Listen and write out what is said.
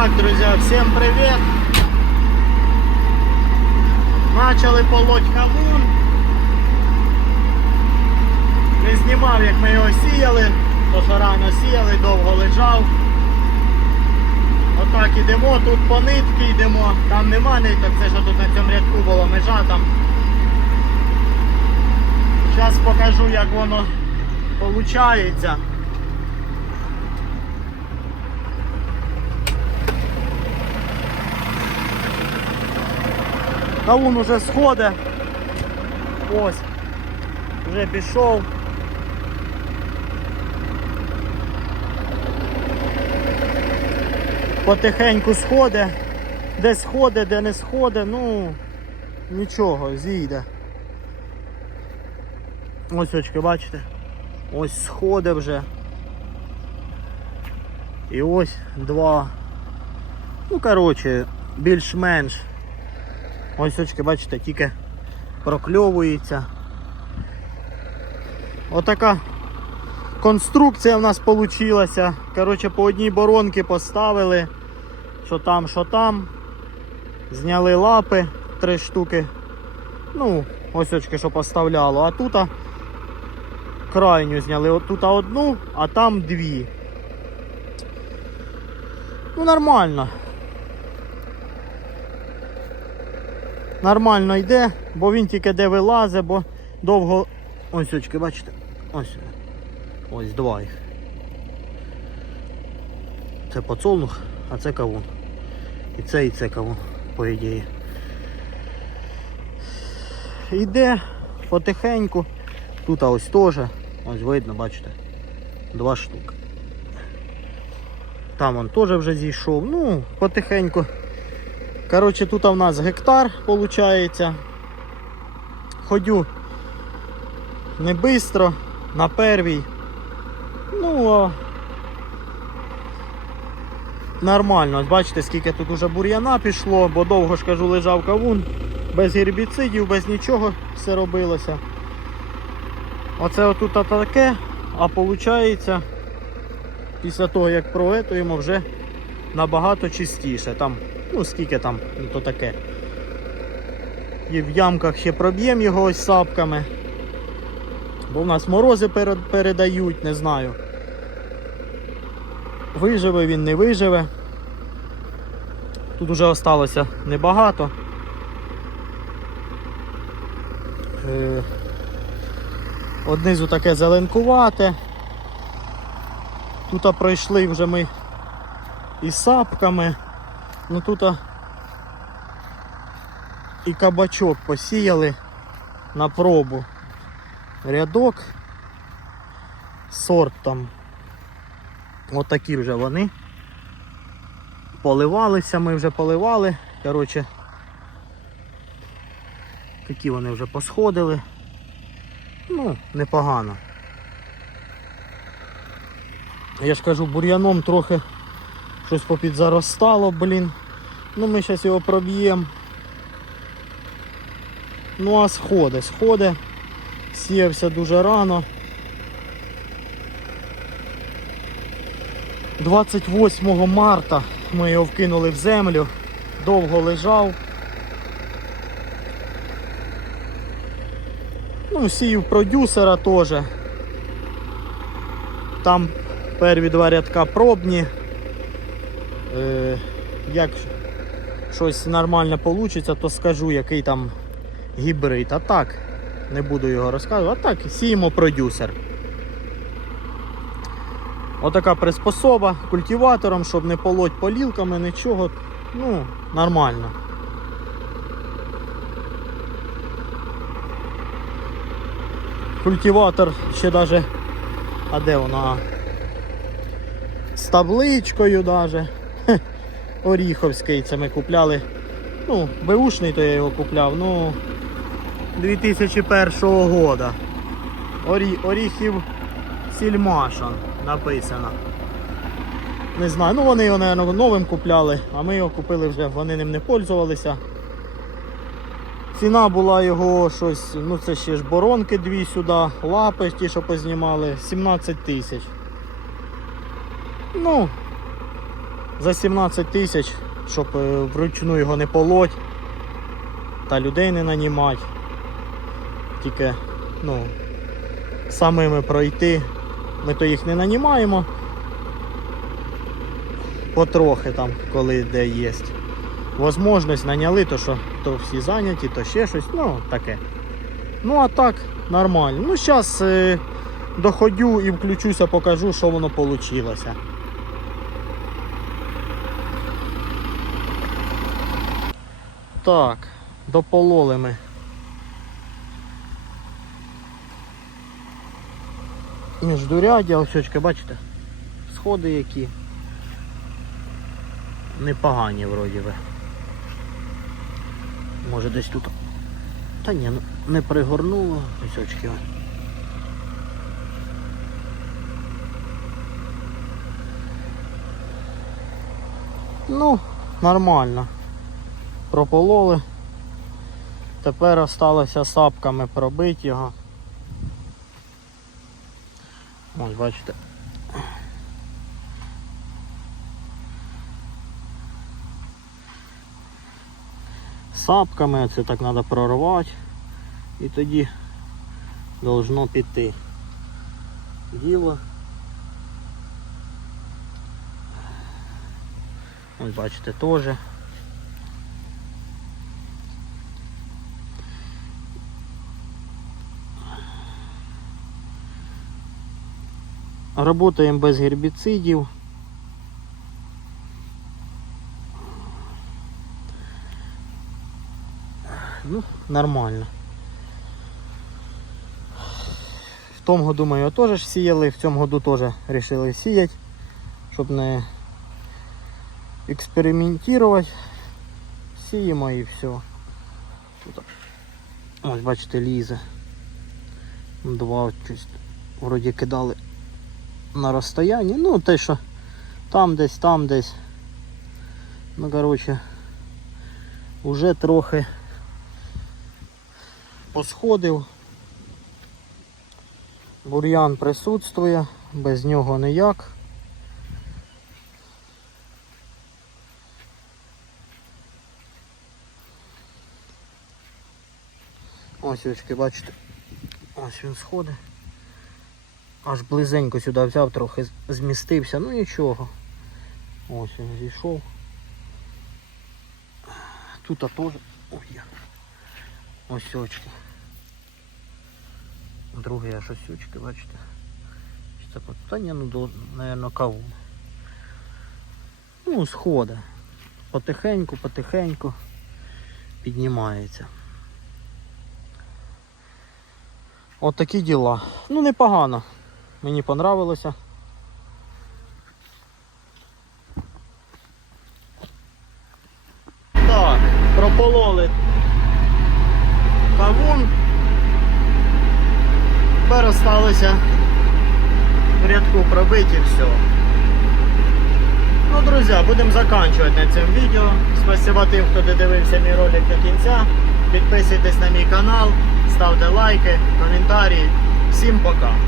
Так, друзья, всем привет! Начали полоть кавун. Не знімав, як ми його сіяли, то що рано сіяли, довго лежав. Отак ідемо, тут по нитки йдемо, там нема ниток, це що тут на цьому рядку була межа там. Зараз покажу, як воно виходить. Кавун уже сходить. Ось. Вже пішов. Потихеньку сходить. Де сходить, де не сходить, ну нічого, зійде. Ось очки, бачите? Ось сходить вже. І ось два. Ну, коротше, більш-менш. Ось очки, бачите, тільки прокльовується. Отака конструкція в нас вийшла. Коротше, по одній боронці поставили, що там, що там. Зняли лапи три штуки. Ну, ось очки, що поставляло. А тут крайню зняли. Тут одну, а там дві. Ну, нормально. Нормально йде, бо він тільки де вилазить, бо довго. Ось очки, бачите? Ось. Ось два їх. Це поцолнух, а це кавун. І це і це кавун, по ідеї. Йде потихеньку. Тут ось теж. Ось видно, бачите. Два штуки. Там он теж вже зійшов. Ну, потихеньку. Коротше, тут у нас гектар виходить. Ходю не швидко, на первій. Ну а нормально. Бачите, скільки тут уже бур'яна пішло, бо довго ж кажу, лежав кавун, без гербіцидів, без нічого все робилося. Оце отут таке, а виходить, після того як проетуємо, вже набагато чистіше. Там Ну, скільки там, ну то таке. І в ямках ще проб'ємо його ось сапками. Бо в нас морози передають, не знаю. Виживе він, не виживе. Тут вже осталося небагато. Е, Однизу таке зеленкувате. Тут пройшли вже ми із сапками. Ну тут а, і кабачок посіяли на пробу. Рядок, сорт там. Отакі вже вони. Поливалися, ми вже поливали. Коротше, такі вони вже посходили. Ну, непогано. Я ж кажу, бур'яном трохи Щось попідзаростало, блін. Ну ми зараз його проб'ємо. Ну а сходи, сходи. Сіявся дуже рано. 28 марта ми його вкинули в землю, довго лежав. Ну, сію продюсера теж. Там перві два рядка пробні. Е, як щось нормально вийде, то скажу, який там гібрид. А так, не буду його розказувати. А так, сіємо продюсер. Отака приспособа культиватором, щоб не полоть полілками, нічого. Ну, нормально. Культиватор ще навіть... А де вона? З табличкою навіть. Оріховський, це ми купляли. Ну, беушний то я його купляв, ну 2001 года. Орі, Оріхів Сільмашан написано. Не знаю, ну вони його, мабуть, новим купляли, а ми його купили вже, вони ним не пользувалися. Ціна була його щось, ну це ще ж боронки дві сюди, лапи ті, що познімали, 17 тисяч. Ну, За 17 тисяч, щоб е, вручну його не полоть та людей не нанімати. Тільки, ну, самими пройти. Ми то їх не нанімаємо. Потрохи там, коли де є. Возможність наняли, то що то всі зайняті, то ще щось, ну таке. Ну а так, нормально. Ну, зараз е, доходю і включуся, покажу, що воно вийшло. Так, допололи ми. Міждурядя, ось очки, бачите? Сходи які. Непогані вроді би. Може десь тут. Та ні, ну не пригорнуло. Ось очки. Ну, нормально. Пропололи. Тепер осталося сапками пробити його. Ось бачите. Сапками це так треба прорвати і тоді должно піти. Діло. Ось бачите теж. Работаємо без гербіцидів. Ну, нормально. В тому году ми його теж сіяли, в цьому году теж вирішили сіяти, щоб не експериментувати. Сіємо і все. Тут, ось бачите, лізе. Два щось вроді кидали на розстоянні. Ну, те, що там десь, там десь. Ну, коротше, уже трохи посходив. Бур'ян присутствує, без нього ніяк. Ось очки, бачите, ось він сходить. Аж близенько сюди взяв, трохи змістився, ну нічого. Ось він зійшов. Тут теж. Ой, я. Ось очки. Другий аж ось очки, бачите. Чи це от- Та ні, ну до, наверно, кавун. Ну, сходи. Потихеньку, потихеньку піднімається. От такі діла. Ну непогано. Мені понравилося. Так, пропололи кавун. Тепер осталося в рядку пробити і все. Ну, друзі, будемо закінчувати на цьому відео. Спасибо тим, хто додивився мій ролик до кінця. Підписуйтесь на мій канал, ставте лайки, коментарі. Всім пока!